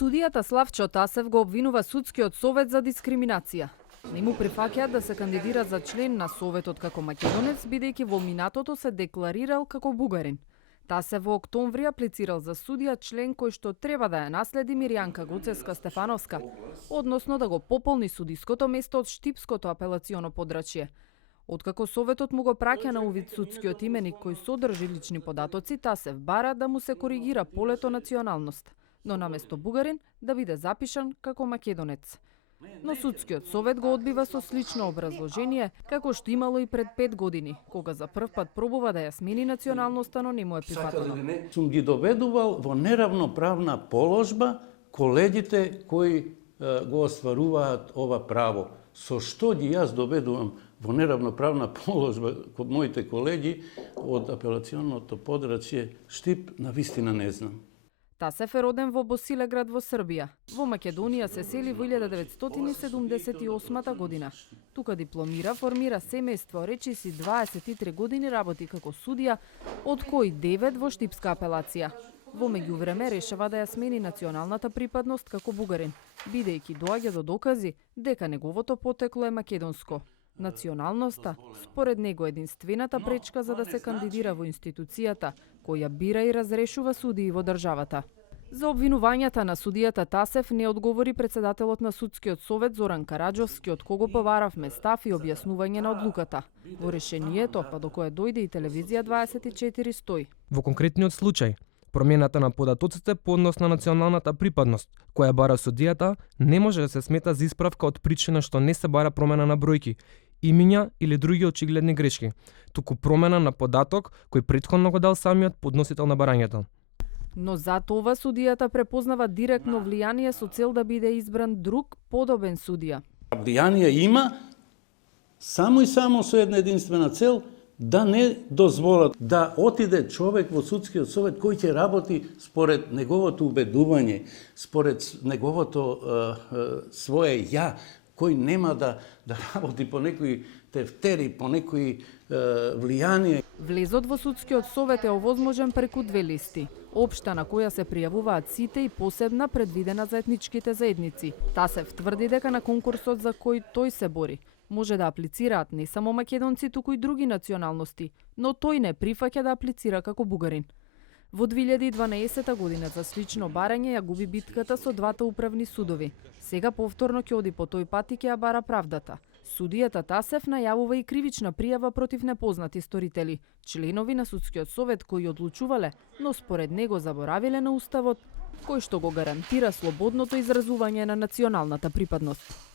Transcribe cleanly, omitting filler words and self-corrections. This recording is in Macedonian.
Судијата Славчо Тасев го обвинува судскиот совет за дискриминација. Не му прифаќаат да се кандидира за член на советот како македонец, бидејќи во минатото се декларирал како бугарин. Тасев во октомври аплицирал за судија, член кој што треба да ја наследи Мирјанка Гоцевска-Стефановска, односно да го пополни судиското место од Штипското апелационо подрачје. Откако советот му го праќа на увид судскиот именик кој содржи лични податоци, Тасев бара да му се коригира полето националност, но наместо бугарин да биде запишан како македонец. Но судскиот совет го одбива со слично образложение, како што имало и пред 5 години, кога за прв пат пробува да ја смени националноста, но не му е прифатено. Сум ги доведувал во неравноправна положба колегите кои го остваруваат ова право. Со што ги јас доведувам во неравноправна положба код моите колеги од апелационото подрачје Штип, навистина не знам. Тасев е роден во Босилеград во Србија. Во Македонија се сели во 1978 година. Тука дипломира, формира семејство, речиси 23 години работи како судија, од кои 9 во Штипска апелација. Во меѓувреме решава да ја смени националната припадност како бугарин, бидејќи доаѓа до докази дека неговото потекло е македонско. Националноста, според него, единствената пречка за да се кандидира во институцијата, која бира и разрешува судии во државата. За обвинувањата на судијата Тасев не одговори председателот на судскиот совет Зоран Караџовски, од кого побаравме став и објаснување на одлуката. Во решението, па до кое дојде и телевизија 24 стои. Во конкретниот случај, промената на податоците по однос на националната припадност, која бара судијата, не може да се смета за исправка од причина што не се бара промена на бројки, имиња или други очигледни грешки, туку промена на податок кој претходно го дал самиот подносител на барањето. Но за това судијата препознава директно влијание со цел да биде избран друг подобен судија. Влијание има само и само со една единствена цел, да не дозволат да отиде човек во судскиот совет кој ќе работи според неговото убедување, според неговото свое ја, кој нема да работи по некои тефтери, по некои влијание. Влезот во судскиот совет е овозможен преку 2 листи. Општа на која се пријавуваат сите и посебна предвидена за етничките заедници. Тасев тврди дека на конкурсот за кој тој се бори може да аплицираат не само македонци, туку и други националности, но тој не прифаќа да аплицира како бугарин. Во 2012 година за слично барање ја губи битката со двата управни судови. Сега повторно ќе оди по тој пат и ќе ја бара правдата. Судијата Тасев најавува и кривична пријава против непознати сторители, членови на судскиот совет кои одлучувале, но според него заборавиле на уставот, кој што го гарантира слободното изразување на националната припадност.